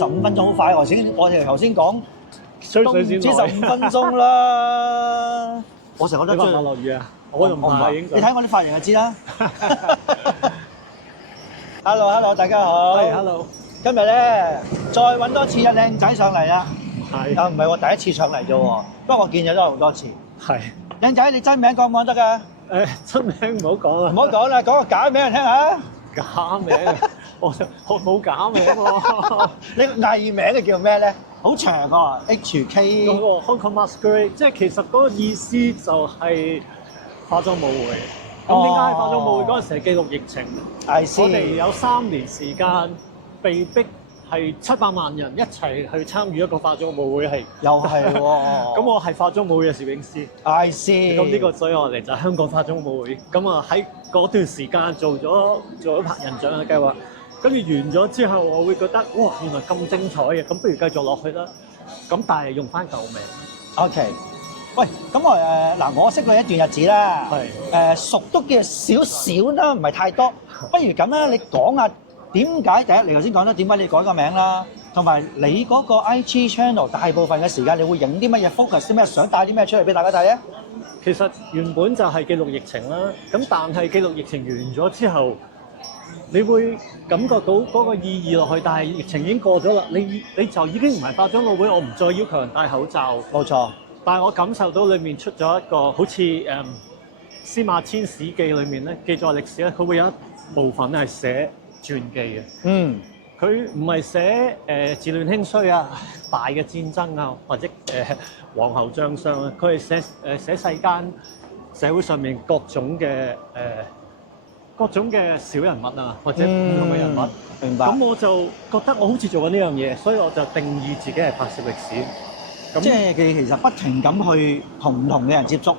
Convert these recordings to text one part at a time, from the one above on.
15分鐘好快，我哋頭先講都唔吹止水15分鐘啦。我成日覺得你落唔落雨啊？我就唔係影相。你睇我啲髮型就知啦。Hello， 大家好。係 hello。今日咧再揾多次啊靚仔上嚟啦。係。啊唔係喎，第一次上嚟啫喎。不過我見咗都好多次。係。靚仔，你真名講唔講得㗎？真名唔好講啦。唔好講啦，講個假名嚟聽下。假名，我冇假名喎。你藝名嘅叫咩咧？好長個 HK。嗰個 Hong Kong Masquerade，即係其實嗰個意思就係化妝舞會。咁點解係化妝舞會？嗰陣時係記錄疫情。I see。我哋有3年時間被逼係700萬人一齊去參與一個化妝舞會，係又係喎。咁我係化妝舞會嘅攝影師。I see。咁呢個所以我哋就係香港化妝舞會。咁啊喺嗰段時間做咗拍人像嘅計劃，跟住完咗之後，我會覺得哇原來咁精彩嘅，咁不如繼續落去啦。咁但係用翻舊名。OK。喂，咁我嗱，我識佢一段日子啦。係。熟都叫少少啦，唔係太多。不如咁啦，你講下點解第一，你頭先講咗點解你改個名啦，同埋你嗰個 IG channel 大部分嘅時間，你會影啲乜嘢 focus 啲咩相，帶啲咩出嚟俾大家睇咧？其實原本就係記錄疫情啦，咁但係記錄疫情完咗之後，你會感覺到嗰個意義落去，但係疫情已經過咗啦，你就已經唔係化妝舞會，我唔再要求人戴口罩。冇錯。但係我感受到裏面出咗一個好似司馬遷史記裏面咧記載歷史咧，佢會有一部分係寫傳記嘅。嗯。佢唔係寫治亂興衰啊、大嘅戰爭啊，或者皇后將相啊，佢係寫世間社會上面各種嘅小人物啊，或者唔同嘅人物。明白。咁我就覺得我好似做緊呢樣嘢，所以我就定義自己係拍攝歷史。即係佢其實不停咁去同唔同嘅人接觸。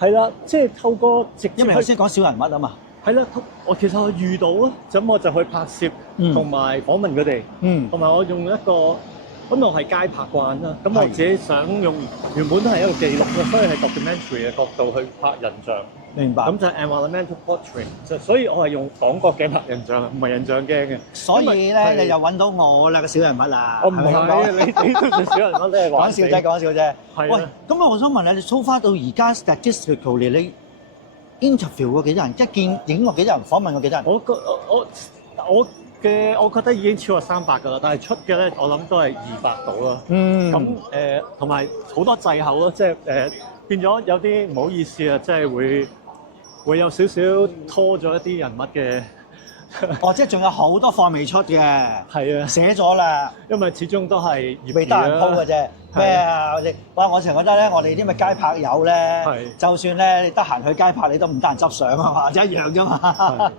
係啦，即係透過直接。因為頭先講小人物啊嘛。係啦，我其實我遇到啊，咁我就去拍攝同埋訪問佢哋。嗯。同埋我用一個本來係街拍慣啦，咁我自己想用原本都係一個記錄啦，所以係 documentary 嘅角度去拍人像。明白。咁就係 environmental portrait，所以我係用廣角鏡拍人像，唔係人像鏡嘅。所以咧，你又揾到我啦個小人物啦。我唔係，你都係小人物，你係講笑啫，講笑啫。係。喂，咁啊，我想問下你 so far 到而家 statistically 你 interview 過幾多人？一見影過幾多人？訪問過幾多人？我覺得已經超過300㗎啦，但係出嘅咧，我諗都係200到啦。嗯。咁同埋好多滯後咯，即係變咗有啲唔好意思啊，即係會有少少拖咗一啲人物嘅。哦，即係仲有好多貨未出嘅。係啊。寫咗啦。因為始終都係未得人 po 嘅啫。咩啊？我成日覺得咧，我哋啲咪街拍友咧，就算咧你得閒去街拍，你都唔得閒執相啊嘛，一樣啫嘛。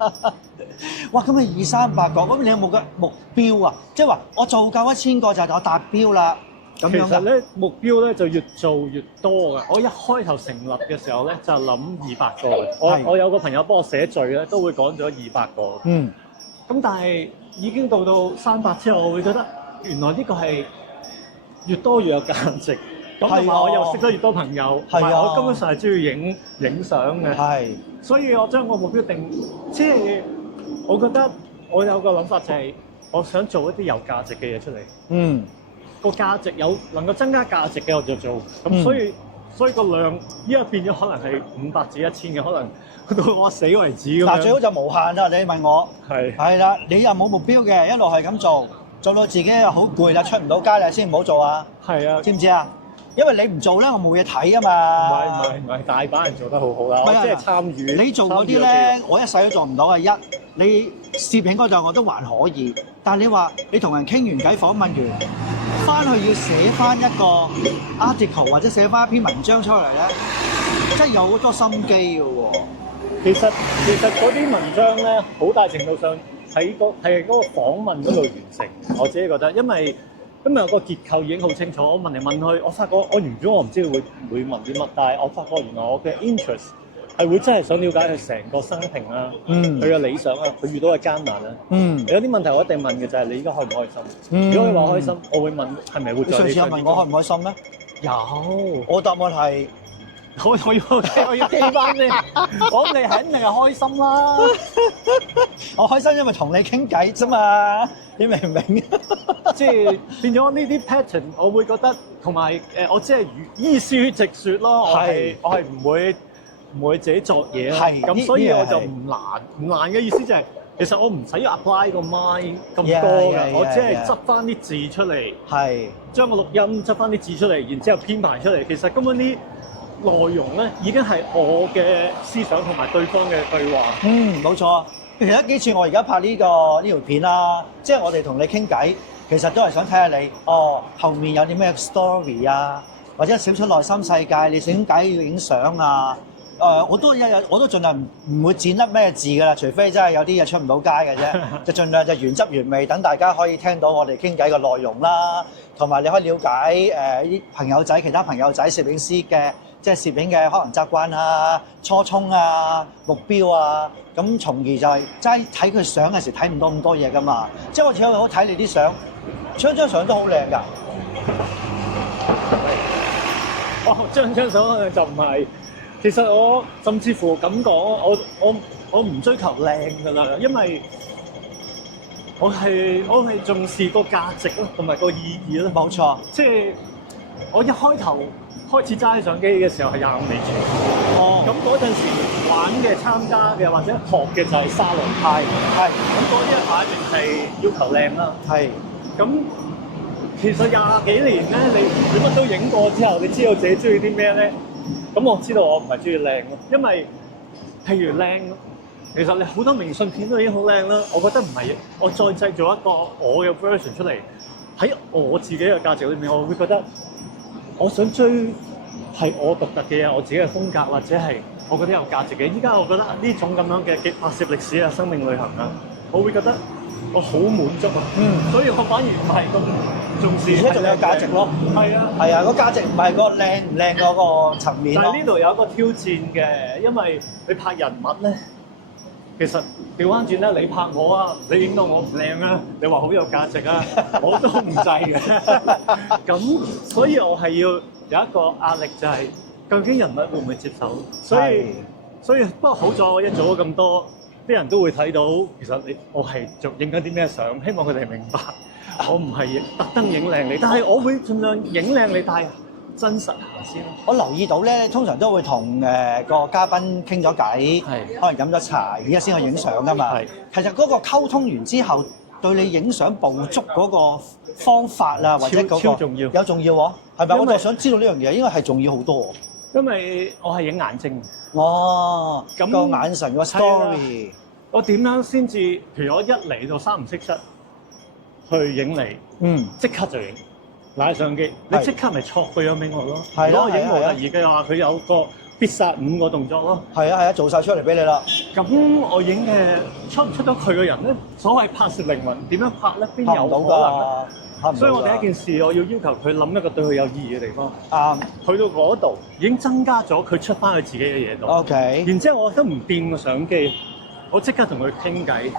哇！咁你200-300個，咁你有冇個目標啊？即係話我做夠1000個就係我達標啦。咁樣其實咧目標咧就越做越多㗎。我一開頭成立嘅時候咧就諗200個嘅。我有個朋友幫我寫序咧，都會講咗200個。嗯。咁但係已經到300之後，我會覺得原來呢個係越多越有價值。咁同埋我又識得越多朋友，同埋我根本上係中意影相嘅。係。所以我將個目標定，即係我覺得我有個諗法就係我想做一啲有價值嘅嘢出嚟。嗯。個價值能夠增加價值嘅我就做，咁所以個量依家變咗可能係500至1000嘅，可能到我死為止咁樣。嗱，最好就無限啦！你問我係啦，你又冇目標嘅，一路係咁做到自己又好攰啦，出唔到街啦，先唔好做啊！係啊，知唔知啊？因為你唔做咧，我冇嘢睇啊嘛。唔係，大把人做得好好啦，我即係參與。你做嗰啲咧，我一世都做唔到啊！你攝影嗰陣我都還可以，但係你話你同人傾完偈、訪問完，翻去要寫翻一個 article 或者寫翻一篇文章出嚟咧，真係有好多心機嘅喎。其實嗰啲文章咧，好大程度上係嗰個訪問嗰度完成。我自己覺得，因為個結構已經好清楚。我問嚟問去，我發覺我原本我唔知會問啲乜，但係我發覺原來我嘅 interest 係會真係想了解佢成個生平啦，佢嘅理想啊，佢遇到嘅艱難啦。有啲問題我一定問嘅就係你依家開唔開心？如果你話開心，我會問係咪會再你。你上次有問我開唔開心咩？有，我答案係我要記翻先，我哋肯定係開心啦。我開心因為同你傾偈啫嘛，你明唔明？即係變咗呢啲 pattern，我會覺得同埋我只係依書直説咯。我係唔會自己作嘢啦。咁所以我就唔難嘅意思就係、其實我唔使 apply 個 mind 咁多嘅，我只係執翻啲字出嚟，將個錄音執翻啲字出嚟，然之後編排出嚟。其實根本啲內容咧已經係我嘅思想同埋對方嘅對話。冇錯。其實幾次我而家拍呢條片啦，即係我哋同你傾偈，其實都係想睇下你後面有啲咩 story 啊，或者少出內心世界，你點解要影相啊？我都盡量唔會剪甩咩字㗎啦，除非真係有啲嘢出唔到街嘅啫，就盡量就原汁原味，等大家可以聽到我哋傾偈嘅內容啦，同埋你可以了解啲朋友仔、其他朋友仔攝影師嘅即係攝影嘅可能習慣啊、初衷啊、目標啊，咁從而就係齋睇佢相嘅時睇唔到咁多嘢㗎嘛。即係我似好睇你啲相，張相都好靚㗎。張相就唔係。其實我甚至乎咁講，我唔追求靚㗎啦，因為我係重視個價值咯，同埋個意義咯。冇錯，即係我一開頭開始揸相機嘅時候係25美寸。咁嗰陣時玩嘅、參加嘅或者學嘅就係沙龍。咁嗰啲擺明係要求靚啦。咁其實20幾年咧，你乜都影過之後，你知道自己中意啲咩咧？咁我知道我唔係中意靚咯，因為譬如靚，其實你好多明信片都已經好靚啦。我覺得唔係，我再製造一個我嘅 version 出嚟，喺我自己嘅價值裏面，我會覺得我想追係我獨特嘅嘢，我自己嘅風格，或者係我覺得有價值嘅。依家我覺得呢種咁樣嘅拍攝歷史啊、生命旅行啊，我會覺得我好滿足啊。所以我反而唔係咁重視，而且仲有價值咯。係啊，個價值唔係個靚唔靚嗰個層面。但係呢度有一個挑戰嘅，因為你拍人物咧，其實調翻轉咧，你拍我啊，你影到我唔靚啊，你話好有價值啊，我都唔制嘅。咁所以我係要有一個壓力，就係究竟人物會唔會接受？所以不過好在我一做咗咁多，啲人都會睇到，其實我係做影緊啲咩相，希望佢哋明白。我唔係特登影靚你，但係我會盡量影靚你，但係真實下先。我留意到咧，通常都會同個嘉賓傾咗偈，可能飲咗茶，而家先去影相㗎嘛。其實嗰個溝通完之後，對你影相捕捉嗰個方法啊，或者嗰個超重要，有重要喎，係咪？我就想知道呢樣嘢，應該係重要好多。因為我係影眼睛。咁個眼神個 story，我點樣先至？譬如我一嚟到3唔識七。去影你，即刻就影，拿相機，你即刻咪錯個樣俾我咯。如果我影模特兒嘅話，佢有個必殺5個動作咯。係啊，做晒出嚟俾你啦。咁我影嘅出唔出到佢個人咧？所謂拍攝靈魂點樣拍咧？邊有可能？所以我第一件事，我要求佢諗一個對佢有意義嘅地方。去到嗰度已經增加咗佢出翻去自己嘅嘢度。OK。然之後我都唔掂個相機，我即刻同佢傾偈。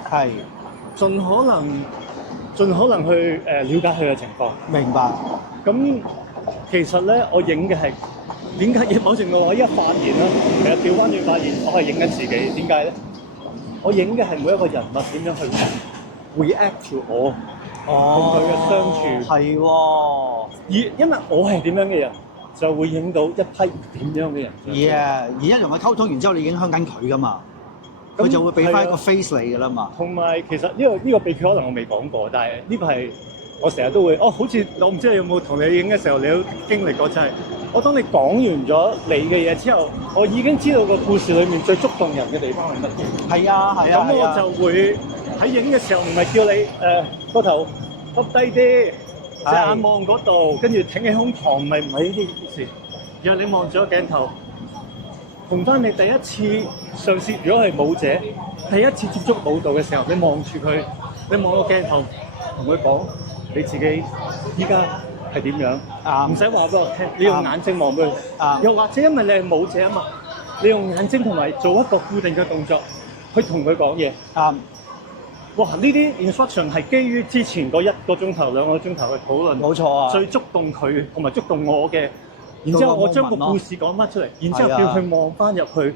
盡可能去了解佢嘅情況。明白。咁其實咧，我影嘅係點解？某程度我一發現啦，其實調翻轉發現，我係影緊自己。點解咧？我影嘅係每一個人物點樣去 react to 我同佢嘅相處。係喎。因為我係點樣嘅人，就會影到一批點樣嘅人。而家同佢溝通完之後，你影響緊佢噶嘛？佢就會俾翻一個 face 你㗎啦嘛。同埋其實呢個秘訣可能我未講過，但係呢個係我成日都會好似我唔知你有冇同你影嘅時候，你都經歷過，就係我當你講完咗你嘅嘢之後，我已經知道個故事裡面最觸動人嘅地方係乜嘢。係啊。咁我就會喺影嘅時候唔係叫你個頭耷低啲，隻眼望嗰度，跟住挺起胸膛，唔係呢啲事，而係你望住個鏡頭。同翻你第一次嘗試，如果係舞者，第一次接觸舞蹈嘅時候，你望住佢，你望個鏡頭，同佢講你自己依家係點樣，唔使話俾我聽，你用眼睛望佢，又或者因為你係舞者啊嘛，你用眼睛同埋做一個固定嘅動作，去同佢講嘢。哇！呢啲 instruction 係基於之前嗰1個鐘頭、2個鐘頭去討論，冇錯啊，最觸動佢同埋觸動我嘅然之後我將個故事講翻出嚟，然之後叫佢望翻入去，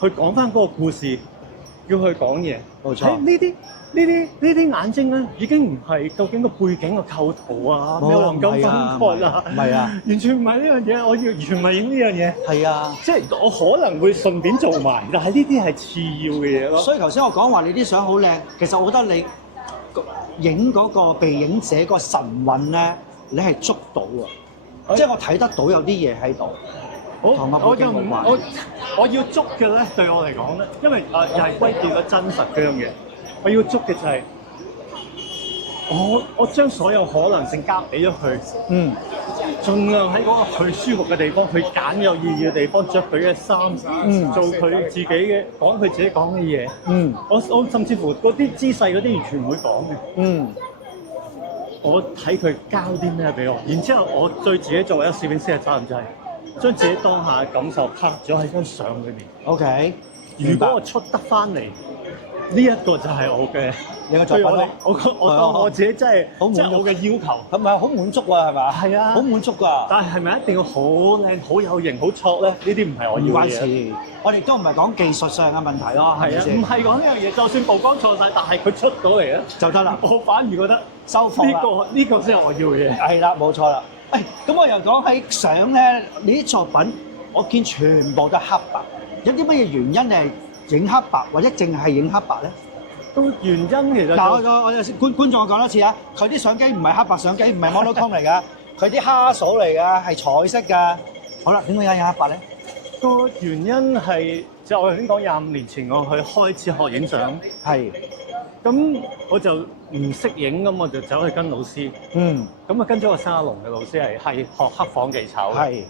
去講翻嗰個故事，叫佢講嘢。冇錯。呢啲眼睛咧，已經唔係究竟個背景個構圖啊，咩黃金分割啊，唔係啊，完全唔係呢樣嘢，我要完全唔係影呢樣嘢。係啊，即係我可能會順便做埋，但係呢啲係次要嘅嘢咯。所以頭先我講話你啲相好靚，其實我覺得你影嗰個被影者個神韻咧，你係捉到啊，即係我睇得到有啲嘢喺度。我要捉嘅咧，對我嚟講咧，因為又係歸結咗真實嗰樣嘢。我要捉嘅就係我將所有可能性交俾咗佢，盡量喺嗰個佢舒服嘅地方，去揀有意義嘅地方，着佢嘅衫，做佢自己嘅，講佢自己講嘅嘢。我甚至乎嗰啲姿勢嗰啲完全唔會講嘅。我睇佢交啲咩俾我，然之後我對自己作為一個攝影師嘅責任就係將自己當下嘅感受拍咗喺張相裏面。OK，如果我出得翻嚟。呢一個就係我嘅你嘅作品咯。我當我自己真係好滿足我嘅要求，係咪好滿足啊？係咪？係啊，好滿足㗎。但係咪一定要好靚、好有型、好挫咧？呢啲唔係我要嘅嘢。我哋都唔係講技術上嘅問題咯，係咪先？唔係講呢樣嘢，就算曝光錯晒，但係佢出到嚟咧就得啦。我反而覺得收貨啦。呢個先係我要嘅嘢。係啦，冇錯啦。咁我又講喺相咧，你啲作品我見全部都黑白，有啲乜嘢原因係影黑白，或者淨係影黑白咧？都原因其實嗱，我有觀眾我講多次啊，佢啲相機唔係黑白相機，唔係 monochrome 嚟㗎，佢啲蝦數嚟㗎，係彩色㗎。好啦，點解影黑白咧？個原因係即係我頭先講25年前我去開始學影相，係咁我就唔識影，咁我就走去跟老師。咁啊跟咗個沙龍嘅老師係學黑房技巧嘅。係。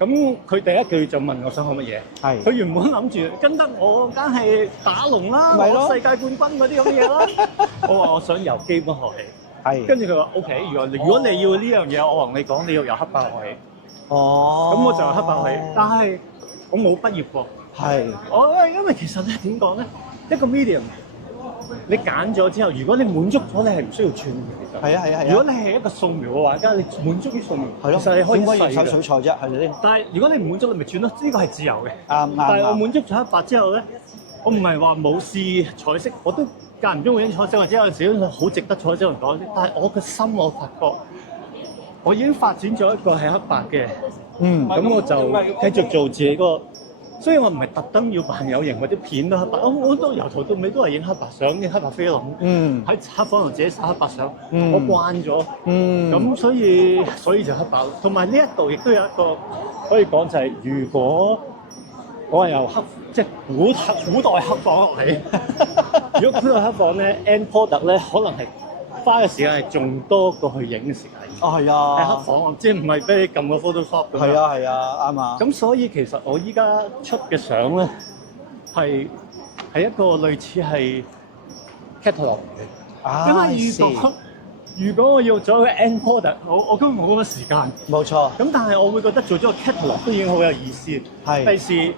咁佢第一句就問我想學乜嘢？係。佢原本諗住跟得我，梗係打龍啦，攞世界冠軍嗰啲咁嘅嘢啦。我話我想由基本學起。係。跟住佢話 OK，如果你要呢樣嘢，我同你講你要由黑白學起。哦。咁我就由黑白學起，但係我冇畢業喎。係。因為其實咧點講咧，一個 medium 你揀咗之後，如果你滿足咗，你係唔需要轉嘅。其實係啊係啊係啊！如果你係一個素描嘅畫家，你滿足啲素描，係咯，其實你可以細嘅。點解要抽水彩啫？係咪先？但係如果你唔滿足，你咪轉咯。呢個係自由嘅。啱。但係我滿足咗黑白之後咧，我唔係話冇試彩色，我都間唔中會影彩色，或者有陣時好值得彩色嚟講。但係我個心我發覺，我已經發展咗一個係黑白嘅。咁我就繼續做自己個。所以我唔係特登要扮有型或者片都黑白，我都由頭到尾都係影黑白相，影黑白菲林。喺黑房同自己殺黑白相，我慣咗。咁所以就黑白。同埋呢一度亦都有一個可以講就係，如果我係由即係古代黑房落嚟，如果古代黑房咧 end product 咧，可能係花嘅時間係仲多過去影嘅時間。係啊，喺黑房，即係唔係俾你撳個 Photoshop 咁樣。係啊係啊，啱啊。咁所以其實我依家出嘅相咧，係一個類似係 catalog 嘅。咁如果我要做一個 end product，我根本冇咁嘅時間。冇錯。咁但係我會覺得做咗個 catalog 都已經好有意思。係。第時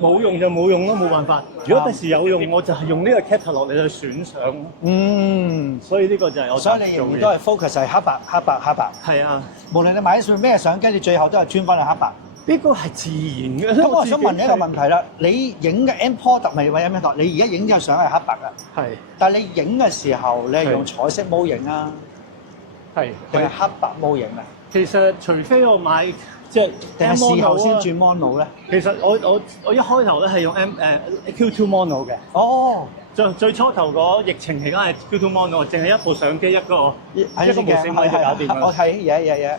冇用就冇用咯，冇辦法。如果第時有用，我就係用呢個 catalog 嚟去選相。所以呢個就係我做嘅。所以你仍然都係 focus 係黑白、黑白、黑白。係啊。無論你買咗咩相機，你最後都係轉翻去黑白。呢個係自然嘅。咁我想問你一個問題啦，你影嘅 end product 咪為咩？你而家影嘅相係黑白㗎。係。但係你影嘅時候，你係用彩色模型啊？係。定係黑白模型啊？其實除非我買。即係定係事後先轉 mono 咧？其實我一開頭咧係用Q2 mono 嘅。哦，最初頭嗰疫情期間係 Q2 mono，淨係一部相機一個部相機可以搞掂啦。我睇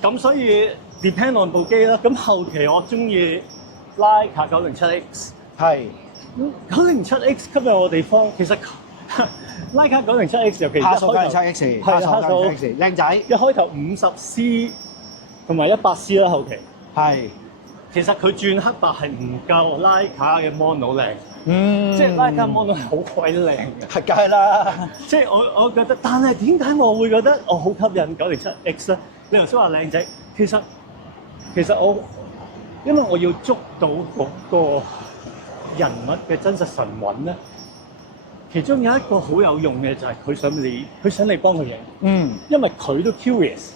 咁所以 depend on 部機啦。咁後期我中意 Leica 907X。係。907X 吸引我地方，其實 Leica 907X 尤其哈蘇 907X， 哈蘇 907X 靚仔。一開頭50C。同埋100C 啦，後期係其實佢轉黑白係唔夠 Leica 嘅 mono 靚，即係 Leica mono 係好鬼靚嘅，係梗係啦。即係我覺得，但係點解我會覺得我好吸引907X 咧？你頭先話靚仔，其實我因為我要捉到嗰個人物嘅真實神韻咧，其中有一個好有用嘅就係佢想你幫佢影，因為佢都 curious。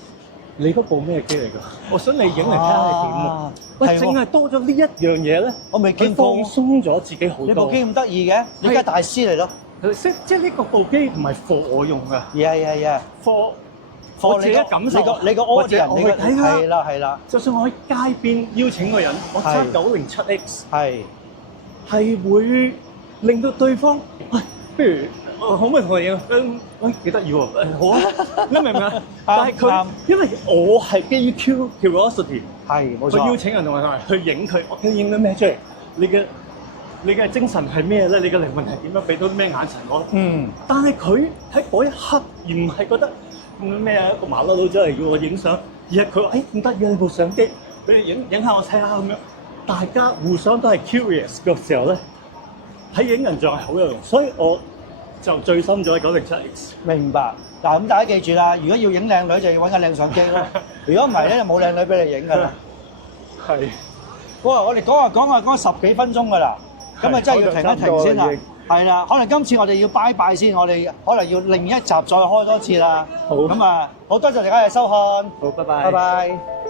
你嗰部咩機嚟㗎？我想你影嚟睇下係點啊！喂，淨係多咗呢一樣嘢咧，我未見過，放鬆咗自己好多。你部機咁得意嘅，你家大師嚟咯。即係呢個部機唔係 for 我用㗎。for 我自己感受。你個 audience，我去睇啦。係啦。就算我喺街邊邀請個人，我揸907X，係會令到對方，喂，不如可唔可以同我影啊？喂，幾得意喎！好啊，你明唔明啊？但係佢，因為我係基於 curiosity，冇錯。我邀請人同埋去影佢，我佢影到咩出嚟？你嘅精神係咩咧？你嘅靈魂係點樣？俾到咩眼神我？但係佢喺嗰一刻，而唔係覺得咩啊一個麻甩佬走嚟要我影相，而係佢話：咁得意啊！你部相機，俾你影下我睇下咁樣。大家互相都係 curious 嘅時候咧，喺影人像係好有用，所以我就醉心咗喺907X。明白。嗱，咁大家記住啦，如果要影靚女就要揾架靚相機咯。如果唔係咧，就冇靚女俾你影㗎啦。係。哇！我哋講10幾分鐘㗎啦，咁啊真係要停一停先啦。係啦，可能今次我哋要拜拜先，我哋可能要另一集再開多次啦。好。咁啊，好多謝大家嘅收看。好，拜拜。拜拜。